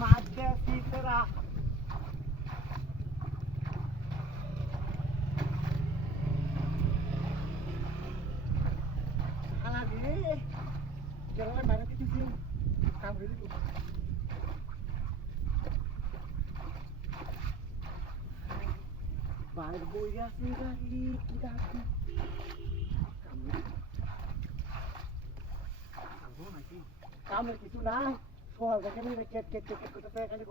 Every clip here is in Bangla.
মাছ দেছি তোরা হালা রে কেরলে মারা দিতেছি কাম করে দিবি বাইর বই আছে গাড়ি কি ডাকি কামের কিছু নাই সকাল থেকে নিয়ে কেট কেট কেট করতে খালি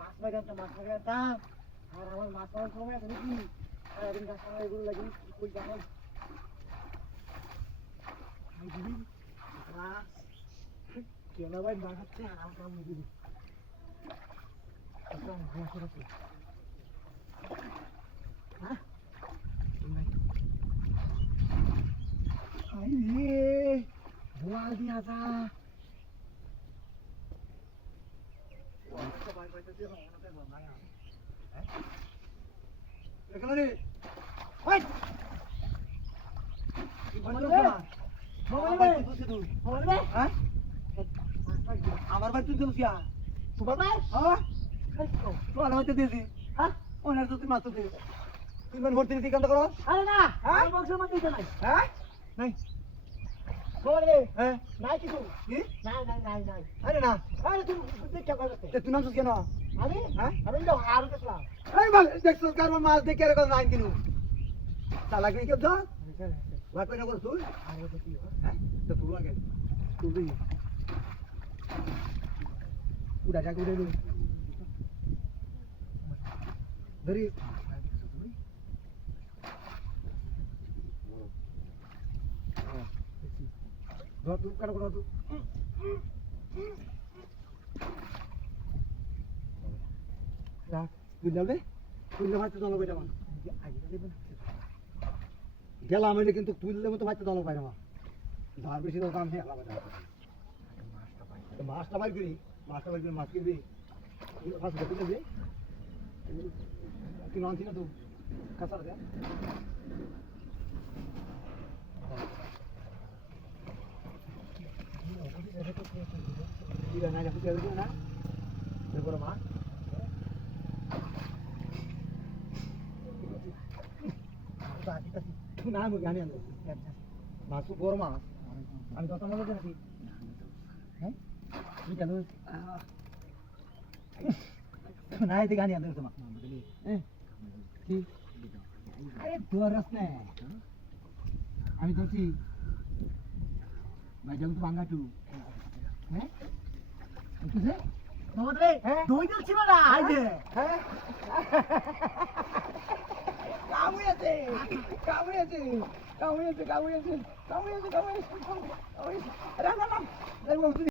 মাছ মারাতাম আর আমার মাছ মারার সময় আছে নাকি সারাদিন গাছ মারা এগুলো লাগে কই জানো কেন ভাই মারাচ্ছে আর আমার কাম দিবি হ্যাঁ বোয়াল দিয়া যা আমার বাড়িতে দিলছিয়া তোমার ভাই তোমার হয়তো দিয়েছি হ্যাঁ ওনার তো তুমি মাত্র দিল তুমি মানে ভর্তি নিতে কামটা করো আরে না আমার বংশের মধ্যে দিতে নাই হ্যাঁ নাই বলে হ্যাঁ নাই কিছু কি নাই নাই নাই নাই আরে না আরে তুমি দেখে করতে তুই নাম কেন আমি হ্যাঁ আমি তো আর দেখলাম এই বল দেখছস কার মাছ দেখে আর কোন নাই কিনু চালা কি কেব যা ভাত না কর তুই আর দেখি হ্যাঁ তো তুই লাগে তুই udah jago dulu dari dua tuh kan dua tuh dah pindah deh pindah macam dulu beda mana dia lama ini কিন্তু তুললে মতো বাচ্চা দল পায় না ধার বেশি তো কাম হেলা বাজা মাছটা বাইর করি মাছটা বাইর করে মাছ কিনবি মাছ দেখতে যাবে তুই নন ছিল তো কাঁচা দে না যাবো চলবে না দেখো মাছ না আমি জানি আনবো মাছ তো বড় মাছ আমি কত মজা জানি হ্যাঁ তুমি কেন না এতে গানি আনতে তোমার কি আরে তোর রাস না আমি বলছি ভাই জং তো ভাঙা টু হ্যাঁ কিসে নমস্তে দই দিল ছিল না এই যে হ্যাঁ কামুয়েছে কামুয়েছে কামুয়েছে কামুয়েছে কামুয়েছে কামুয়েছে কামুয়েছে রানা না